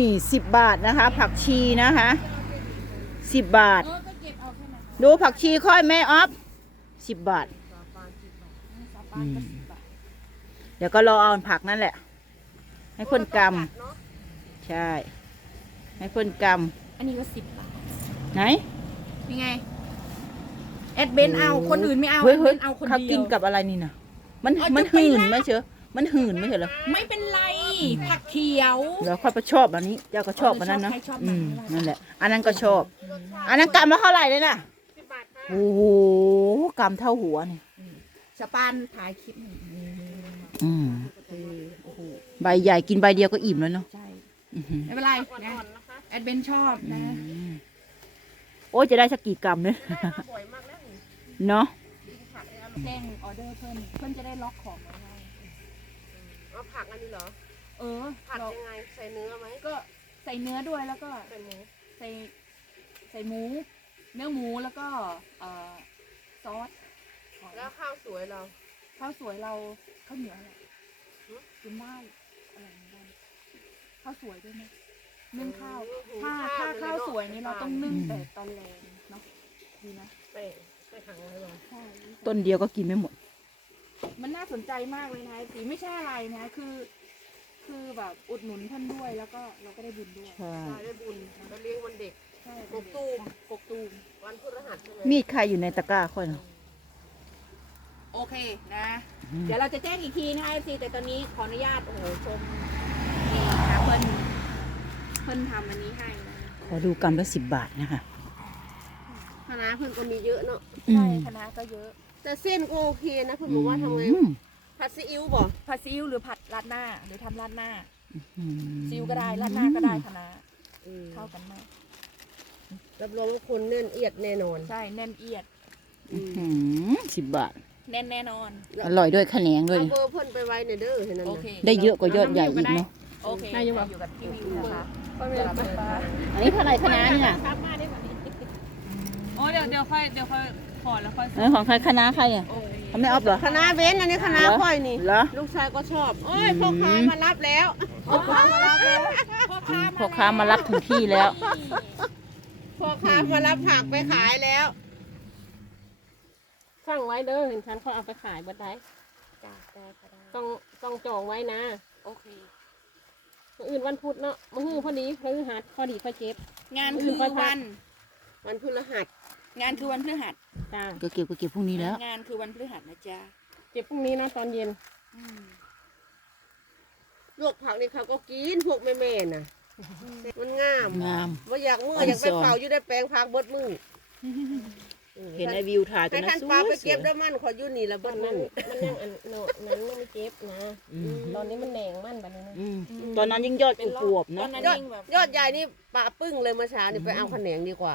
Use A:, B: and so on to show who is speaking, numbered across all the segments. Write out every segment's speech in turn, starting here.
A: 10 บาทนะคะ ผักชีนะคะ10 บาทดูผักชีค่อยแม่ออฟ10 บาทเดี๋ยวก็รอเอาผักนั่นแหละให้เพิ่นกำใช่ให้เพิ่นกำ
B: อันนี้ก็10 บาท
A: ไหน
B: ยังไงแอดเบนเอาคนอื่นไม่เอา
A: เฮ้ย
B: แอดเบนเอาคนเดียว
A: เขากินกับอะไรนี่นะมันหื่นไหมเชอมันหื่นไม่ใช่เหรอ
B: ไม่เป็นไรผักเขียว
A: เดี๋ยวค่อยไปชอบอันนี้เจ้าก็ชอบอันนั้นเนาะ
B: ชอบ
A: นั่นแหละอันนั้นก็ชอบอันนั้นกำแล้วเท่าไหร่เลยน่ะโอ้โหกำเท่าหัวนี่
B: สปานถ่ายคลิป
A: ใบใหญ่กินใบเดียวก็อิ่มแล้วเนาะ
B: ใช่ไม่เป็นไรนะแอดเบนชอบนะ
A: โอ้ยจะได้สักกี่กรัมเนี่ยเนาะ
B: แจ้งออเดอร์เพิ่นจะได้ล็อกของไว้ให้
C: เอาผักอันนี้เหรอผัดยังไงใส่เนื้อไหม
B: ก็ใส่เนื้อด้วยแล้วก็
C: ใส่หมู
B: ใส่หมูเนื้อหมูแล้วก็ซอส
C: แล้วข้าวสวยเรา
B: ข้าวสวยเราข้าวเหนียวอะไรกินได้อะไรไม่ได้ข้าวสวยด้วยไหมนึ่งข้าวถ้าข้าวสวยนี้เราต้องนึ่งแต่ตอนแรงเนาะดีนะ
C: ไปขังไว้เลย
A: ต้นเดียวก็กินไม่หมด
B: มันน่าสนใจมากเลยนะสีไม่ใช่อะไรนะคือแบบอุดหนุนท่านด้วยแล้วก็เราก็ได้บุญด้วย
A: ใช่
C: ได้บุญไปเลี้ยงวันเด็กกบตูมวันพฤหัสใช่ไหม
A: มีดใครอยู่ในตะกร้าค่อยเนาะ
B: โอเคนะเดี๋ยวเราจะแจ้งอีกทีนะคะซีแต่ตอนนี้ขออนุญาตโอ้โหชมนี่ค่ะเพิ่นทำอันนี้ให้นะ
A: ขอดูกรัมละ10 บาทนะคะ
C: คณะเพิ่นก็มีเยอะเนาะ
B: ใช่คณะก็เยอะ
C: แต่เส้นก็โอเคนะเพิ่นบอกว่าทำไงผัดซีอิ๊วบ่
B: ผัดซีอิ๊วหรือผัดราดหน้าหรือทำราดหน้าซีอิ๊วก็ได้ราดหน้าก็ได้คณะเข้ากันมาก
C: รับรองว่าคนแน่นเอียดแน่นอน
B: ใช่แน่นเอียด
A: 10 บาท
B: แน่นแน่นอน
A: อร่อยด้วยขะแหนงด้วย
C: เอาเบอร์เพิ่นไปไว้ในเด้อเห็นนั่น
A: ได้เยอะกว่ายอดใหญ่อีกเนาะ
B: โอเคอยู่กับพี่วิวนะคะ
A: อันนี้เท่าไหร่คณะเนี่ย
B: โอ้เดี๋ยวค่อยขอแล้วค่อย
A: ของใครคณะใครอ่ะเขาไม่เอาเหรอ
C: คณะเว้นอันนี้คณะค่อยนี่ลูกชายก็ชอบโอ้ยพ่อค้ามารับแล้ว
A: พ่อค้ามารับถึงที่แล้ว
C: พ่อค้ามารับผักไปขายแล้วสั่งไว้เด้อเห็นฉันเขาเอาไปขายบัดได้ต้องจองไว้นะ
B: โอเค
C: อื่นวันพุธเนาะมื้อพอดีพฤหัสพอดีค่อยเก็บ
B: งานคือวัน
C: พฤหัส
B: งานคือวันพฤหัส
C: จ้า
A: ก็เก็บพรุ่งนี้แล้ว
B: งานคือวันพฤหัสนะจ๊ะ
C: เก็บพรุ่งนี้นะตอนเย็นลวกผักนี่เขาก็กินพวกแม่ๆน่ะมันงามว่าอยากอยากไปเผาอยู่ได้แปลงผักบดมือ
A: เห็นไอวิวถ่ายตัวนั้น
C: สวยไปเก็บได้มันขออยู่นี่ละบ้านมันยังอันนั้นไม่เก็บนะตอนนี้มันแดงมันแบบนี้
A: ตอนนั้นยิ่งยอดอวบๆนะ
C: ยอดใหญ่นี่ปะปึ้งเลยเมื่อเช้านี่ไปเอาขะแหนงดีกว่า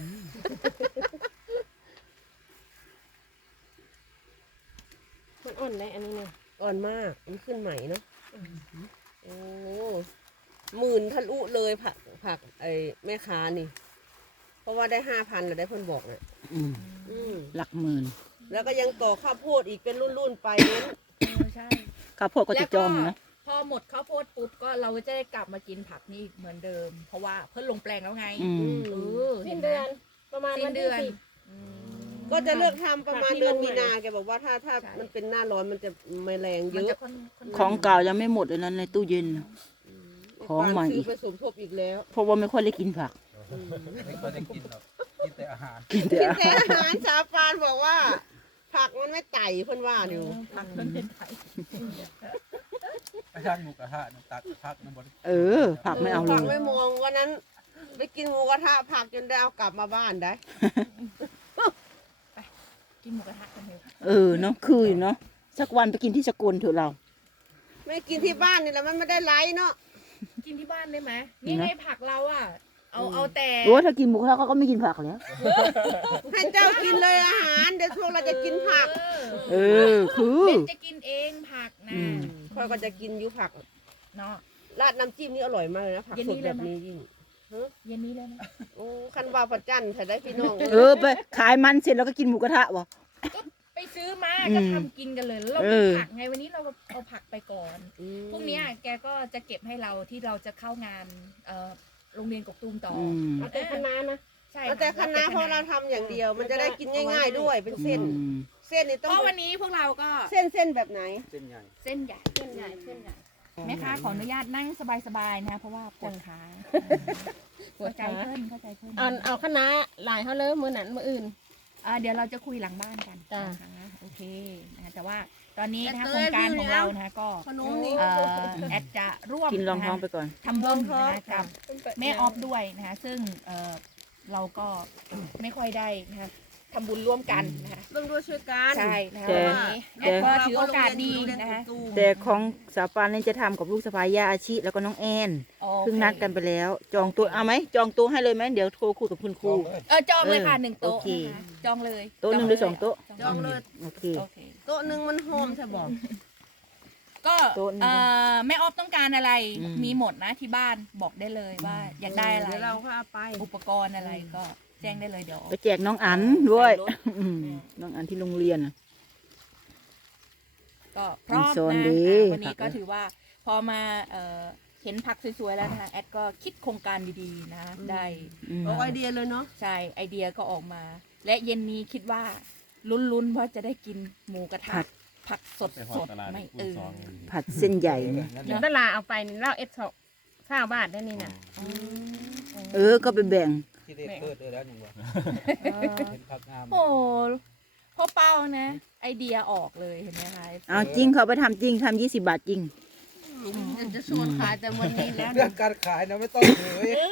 C: มันอ่อนเลยอันนี้เนี่ยอ่อนมากมันขึ้นใหม่เนาะโอ้10,000ทะลุเลยผักไอ้แม่ค้านี่เพราะว่าได้5,000แล้วได้คนบอกนะ
A: หลักหมื่น
C: แล้วก็ยังต่อข้าวโพดอีกเป็นรุ่นไป
B: ใช่
A: ข้าวโพดก็จะจองนะ
B: พอหมดข้าวโพดปุ๊บก็เราจะได้กลับมากินผักนี่เหมือนเดิมเพราะว่าเพิ่นลงแปลงแล้วไง
C: สิ้นเดือนประมาณวันที่10ก็จะเลิกทำประมาณเดือนมีนาแกบอกว่าถ้ามันเป็นหน้าร้อนมันจะไม่แรงเยอะ
A: ของเก่ายังไม่หมดเลยนั้นในตู้เย็นของใหม่
C: อีกไปสมทบอีกแล้ว
A: เพราะว่าไม่ค่อยได้กินผัก
D: ไม่ค่อยได้กินหรอกกินแต่อาหาร
C: ชาวปานบอกว่าผักมันไม่ไต่เพิ่นว่าอยู่
B: ผักมันเป็นไต่
D: ไปทานหมูกระทะตักผักมันบด
A: ผักไม่เอาเลย
C: ผักไม่มองวันนั้นไปกินหมูกระทะผักจนได้เอากลับมาบ้านได้
B: ไปกินหมูกระทะกันเถอะ
A: เนาะคืออยู่เนาะสักวันไปกินที่สกลเถอะเรา
C: ไม่กินที่บ้านนี่แหละมันไม่ได้ไลฟ์เนาะ
B: กินที่บ้านได้ไหมนี่ไงผักเราอ่ะเอาแต่
A: ถ้ากินหมูกระทะเขาก็ไม่กินผักแล้ว
C: ให้เจ้ากินเลยอาหารเดี๋ยวพวกเราจะกินผัก
A: คือ
B: จะกินเองผักนะ
C: พ่อก็จะกินอยู่ผัก
B: เนาะ
C: ราดน้ำจิ้มนี่อร่อยมากเลยนะผักสดแบบนี้ยิ่ง
B: เย็นนี้เลยนะ
C: โอ้คันว่าประจันใส่ได้พี่น้อง
A: ไปขายมันเสร็จแล้วก็กินหมูกระทะวะ
B: ไปซื้อมา
A: อืม
B: ก็ทำกินกันเลยแล้วเรา
A: เอ
B: มี
A: อ
B: ผักไงวันนี้เราเอาผักไปก่อน พรุ่งเนี้ยแกก็จะเก็บให้เราที่เราจะเข้างานโรงเรียนกกตูมต่อ
A: อืม
C: เอาแต่คะน้านะ
B: ใช่
C: เอาแต่คะน้าเพราะเราทำอย่างเดียว มันจะได้กินง่าย ๆ ด้วยเป็นเส้น เส้นนี่
B: เพ
C: ต้อง
B: ราะวันนี้พวกเราก็
C: เส้นแบบไหน
D: เส้นใหญ่
B: เส้นใหญ่
C: เส้นใหญ่เส้นใหญ่
B: แม่ค้าขออนุญาตนั่งสบายๆนะเพราะว่าปวดขา
C: ปวด
B: เข้าใจ
C: ขา
B: เพิ่นเข้าใจเพิ่น
C: เอาคะน้าหลายเขาเลยมือนั้นมืออื่น
B: เดี๋ยวเราจะคุยหลังบ้านกัน
C: จ้ะ
B: นะคะโอเคนะแต่ว่าตอนนี้นะคะ
C: แต่
B: โครงการ
C: เตย
B: ของเรานะคะก็
C: ขนมนี่
B: แอดจะร่วม
A: กินรองท้องไปก่อน
B: ทำบุญ
C: รองท้อง
B: นะคะกับแม่ออฟด้วยนะคะซึ่งเราก็ไม่ค่อยได้นะคะทำบุญร่วมกันนะคะ
C: เรื่องด้วยช่วยกัน
B: ใช่นะคะ
A: แต่
B: วันนี้แอดก็ถือโอกาสดีนะคะ
A: แต่ของสาวปานนี่จะทำกับลูกสะพ้ายย่าอาชิแล้วก็น้องแอน
B: โอเค
A: เพิ่งนัดกันไปแล้ว จองโต๊ะเอาไหมจองโต๊ะให้เลยไหมเดี๋ยวโทรคุยกับคุณครู
B: จองเลยค่ะ
A: เออ
B: 1 โต๊ะ
A: โอเค
B: นะคะจองเลย
A: โต๊ะหนึ่งหรือ2 โต๊ะ
C: จองเลย
A: โอเค
B: โอเค
C: โต๊ะหนึ่งมันหอมใช่บอก
B: ก็
A: โต๊ะหนึ่ง
B: แม่ออฟต้องการอะไร
A: อืม
B: มีหมดนะที่บ้านบอกได้เลยว่าอยากได้อะไร
C: เดี๋ยวเราก็เอาไป
B: อุปกรณ์อะไรก็แจ้งได้เลยเดี๋ยว
A: ไปแจกน้องอันด้วย
B: ใส่รถ
A: อืมน้องอันที่โรงเรียนน่ะ
B: ก็พร้อม
A: โซน
B: นะ
A: ดี
B: วันนี้
A: ผัก
B: ก็ถือว่าพอมาเห็นผักสวยๆแล้วนะคะแอดก็คิดโครงการดีๆนะได้
A: อืม
C: เอาไอเดียเลยเนาะ
B: ใช่ไอเดียก็ออกมา และเย็นนี้คิดว่าลุ้นๆว่าจะได้กินหมูกระทะผักสด
E: ไปหอ
B: ส
E: ด
B: ด
E: ตลาด
B: ไม่
E: คูณสอง
A: ผัดเส้นใหญ่เนี่ย
C: อยู่ตลาดเอาไปนี่เราข้าวบาทได้นี่น่ะ
A: ก็ไปแบ่ง
D: ที่เด็กเปิดเลยแล้วยังวะเป็นผักงาม
B: โอ้พ่อเป้านะ ไอเดียออกเลยเห็นไหมคะ
A: เอาจริงเขาไปทำจริงทำ20 บาทจริง
C: จะชวนขายแต่วันนี้แล้ว
D: เรื่องการขายนะไม่ต้องเลย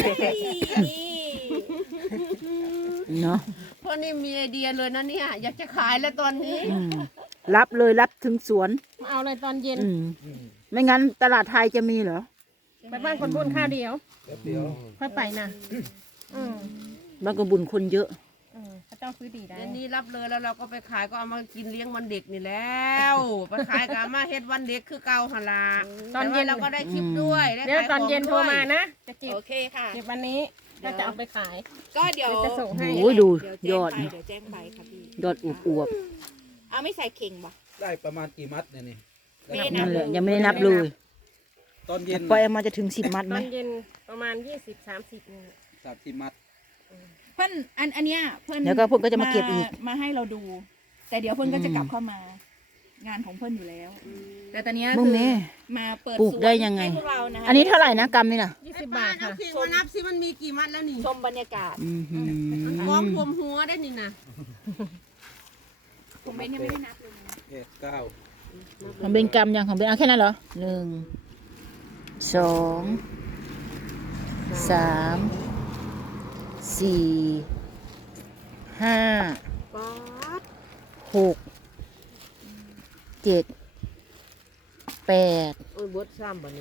A: เนาะ
C: เพราะนี่มีไอเดียเลยนะเนี่ยอยากจะขายแล้วตอนนี้
A: อืมรับเลยรับถึงสวน
C: เอาเลยตอนเย็น
A: อืมไม่งั้นตลาดไทยจะมีเหรอ
C: ไปบ้านคนบุญข้าวเดียว
D: เดี๋ยว
C: ค่อยไปนะอืม
A: บางกระบุญคนเยอะ
C: พระเจ้าซื้อดีได้เดี๋ยวนี้รับเลยแล้วเราก็ไปขายก็เอามากินเลี้ยงวันเด็กนี่แล้วไปขายก็เอามาเฮ็ดวันเด็กคือเก่าหนลาตอนเย็นเราก็ได้คลิปด้วยได้
F: เดี๋ยว
C: ขาย
F: ตอนเย็น
C: ของ
F: โทร
C: ด้วย
F: มานะ จะจีบ
B: โอเคค่ะ
F: จีบวันนี้ก็จะเอาไปขาย
B: ก็เดี๋ยว
F: จะส่งให้
A: โอ้ยดู
B: เดี๋ยวย แจ้ง
A: อด
B: ไปเดี๋ยวแจ้งไปค่ะพี่
A: ยอดอวบ
B: เอาไม่ใส่เข่งปะ
D: ได้ประมาณกี่มัดเนี่ยนี่
B: ไม่ได้
A: ๆ
B: นั
A: นั่
B: บ
A: นแหละยังไม่ได้นับเลย
D: ตอนเย็น
A: ปล่อยออกมาจะถึง10 มัด
F: ต
A: ไหม
F: อนเย็นประมาณ 20-30นี่
D: 30 มัด
B: เพื่อนอันเนี้ยเพื่อน
A: เดี๋ยวก็เพื่อนก็จะมาเก็บอีก
B: มาให้เราดู แต่เดี๋ยวเพื่อนก็จะกลับเข้ามา งานของเพื่อนอยู่แล้ว แต่ตอนเนี้ย
A: มึง
B: คือ
A: แม่
B: มาเปิด
A: ปลูก
B: สวน
A: ได้ยังไง
B: ให้พวกเรานะคะ
A: อันนี้เท่าไหร่นะกรัมนี่น่ะ
F: 20 บาทค่ะ
C: เอามานับสิมันมีกี่มัดแล้วนี่
B: ชมบรรยากาศ
A: อือหื
C: มัน
A: อ
C: ฟ้องรวมหัวได้นี่นะ
B: ผมเบนยังไม่ได้นับเลยนะ
D: 9
A: ของเบนกรัมยังของเบนเอาแค่นั้นเหรอ1 2 3 4 5
C: ป๊าด
A: 6 7 8
C: โอ้ยเบิดซ้ำบ่นี้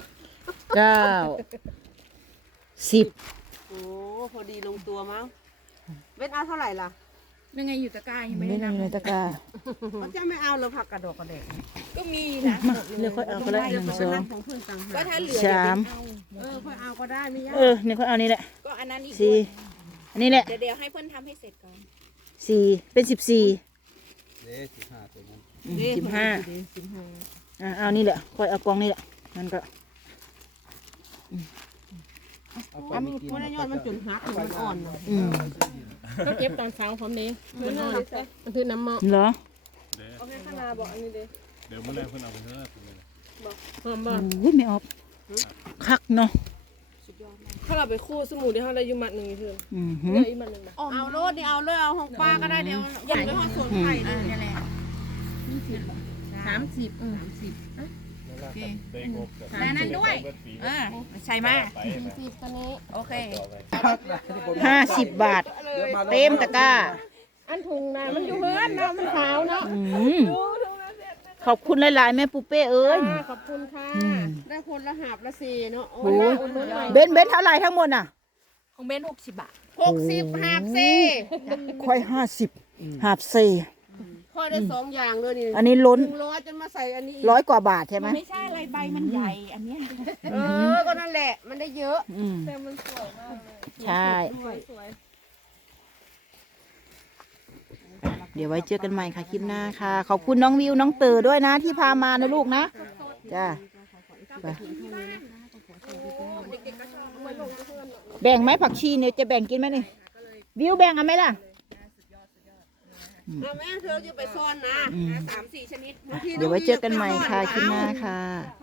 A: 9 10
C: โอ้พอดีลงตัวมั้งเว้นเอาเท่าไหร่ล่ะ
B: ยังไงอยู่ตะกร้ายังไม่
A: ไม่
B: ได้
A: ได้
B: นับ
A: ในตะกร้า
C: เขาจะไม่เอาเลยผักกระดอกกระเดก
B: ก็มีนะ
A: มาเลือกค่อยเอาก็ได้
C: เดี๋ยว
A: 1
C: เขาไปรับของเพื่อนต่างหา
B: ก็
C: ก
B: ถ้าเหลือ
A: สาม
B: เดี๋ยวเบนเอา
C: ค่อยเอาก็ได้ไม่ยาก
A: เนี่ยค่อยเอานี่แหละ
B: ก็อันนั้นอีก
A: สี่อันนี้แหละ
B: เดี๋ยวให้เพื่อนทำให้เสร็จก่อน
A: 4เป็น14
D: เด้15ตัวนั้น
A: 15เอานี่แหละค่อยเอากองนี่แหละนั่นก็
D: เอาไป
C: อัน
D: ไม่
C: นี้
D: กิน
C: พวกนั้นยอดมันจนหักหรือมันอ่อนเนาะ
A: อืม
F: ก็เก็บตอนเช้าพร้อมนี้มันอ่อนมันคือน้ำมัน
A: เหรอ
C: เอาแค่ข้างหน้าบอกอันนี้เด้
E: เดี๋ยวเมื่อไรเพิ่นเอาไปเท่าไหร่
F: หอมบ่
A: โอ้ยไม่ออกคักเนาะ
F: ถ้าเราไปคู่สมูที่เขาได้อยู่มัดหนึ่งเพื่อน
A: อือ
F: เห
A: หือ
F: ลืออีกมัดหนึ่งนะ
C: เอาโลดนี่เอาเลยเอาของป้าก็ได้เดี๋ยวใหญ่ก็สวนไข่เลย
B: นี่แหละ
F: 30
B: โอเค
E: ได้งบกับ
B: และนั้นด้วย ใช่ไหม
E: ไปนะ
F: 40ตัวนี้
B: โอเค
A: 50 บาท เต็มตะกร้า
F: อันถุงนะมันอยู่เพื่อนเนาะมันขาวเนาะ
A: อืมขอบคุณหลายๆแม่ปูเป้เอ้ย
F: ขอบคุณค่ะ
A: อืม
C: ได้คนละหาบละสี่เนาะ
A: โอ้ย
F: อุ่นๆหน่อย
A: เบนเท่าไหร่ทั้งหมดน่ะ
B: ของเบน60 บาท
C: 60หาบสี่
A: ค่อย50หาบเซ
C: พ่อได้สองอย่างเลยนี่
A: อันนี้ล้น
C: 100จนมาใส่อันนี้อีก
A: 100 กว่าบาทใช่ไหม
B: มันไม่ใช่อะไรใบมันใหญ่ อันเนี้ย
C: ก็นั่นแหละมันได้เยอะ
A: อืม
F: แต่มันสวยมากเลย
A: ใช่
F: สวย
B: ละ
A: เดี๋ยวไว้เจอกันใหม่ค่ะคลิปหน้าค่ะ ขอบคุณน้องวิวน้องเต๋อด้วยนะที่พามานะลูกนะจ้าไปแบ่งไหมผักชีเนี่ยจะแบ่งกินไหมนี่วิวแบ่งเอาไหมล่ะ
C: เอาแม่เธอจะไปซ่อนนะ3-4 ชนิด
A: เดี๋ยวไว้เจอกันใหม่ค่ะคลิปหน้าค่ะ